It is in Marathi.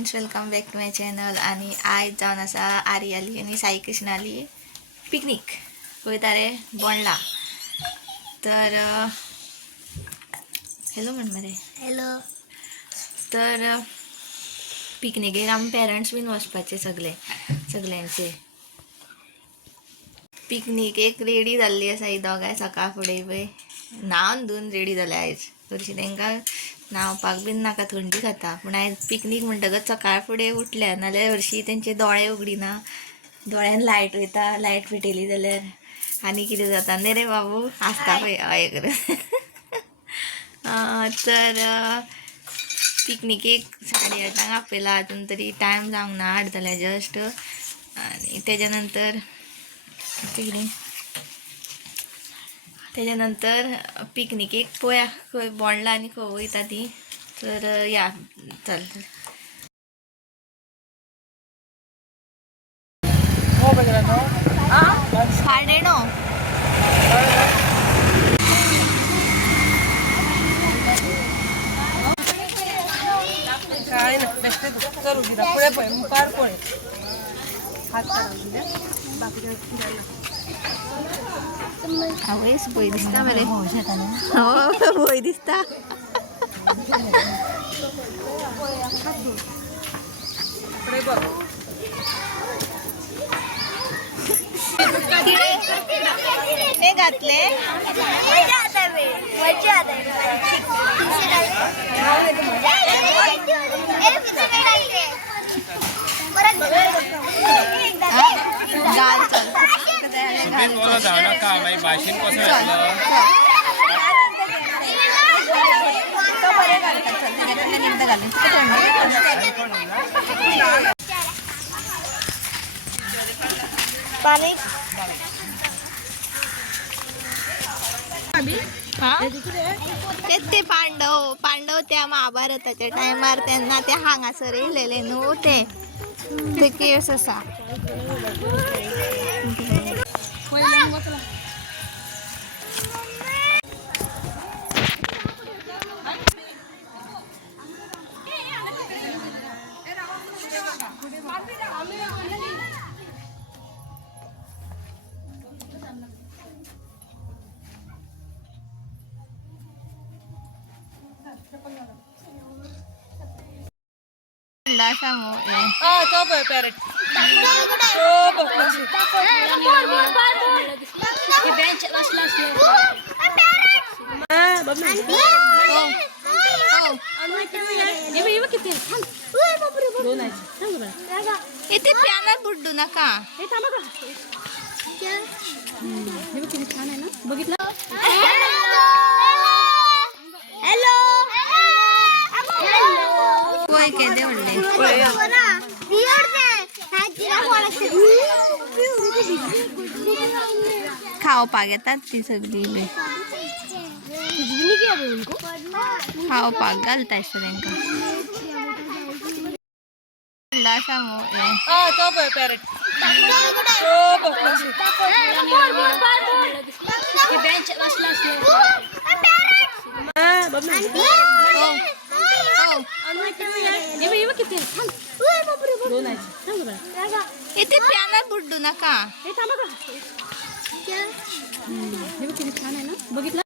Friends, welcome back to my channel. आणि आज जाऊन असा आरी आली आणि साई कृष्ण आली पिकनिक वयता रे बोंडला. तर हॅलो म्हण मरे. हॅलो. तर पिकनिकेक आमी पेरंट्स बीन वचपाचे सगळ्यांचे. पिकनिकेक रेडी जाल्ली आसा ही दोगांय सकाळ फुडें पळय न्हावन धुवन रेडी जाल्या. आयज हरशीं तांकां न्हावपाक बीन नाका, थंडी खाता. पूण आयज पिकनीक म्हणटकच सकाळ फुडें उठल्या, नाल्यार हरशीं तेंचे दोळे उगडिना, दोळ्यान लायट वयता, लायट पेटयली जाल्यार आनी कितें जाता न्ही रे बाबू. आसता पळय हय कर. तर पिकनिकेक 8:30 आपयला, अजून तरी टायम जावंक ना, 8 जाल्या जस्ट. आणि त्याच्यानंतर पिकनिकेक पळया खंय बोंडला आनी खंय वयता ती. तर या चल. साडे 9. आवयस भंय दिसता मरे. हो भंय दिसता. हे घातले पाणी. ते पांडव त्या महाभारताच्या टायमार त्यांना ते हांगासर येयलेले न्हू, ते केस आसा. इथे प्यानात बुड्डू नका. हॅलो. होय केदे उडले खावपाक येतात ती सगळी. खावपाक घालता तांकां. इथे प्यानात बुड्डू नका.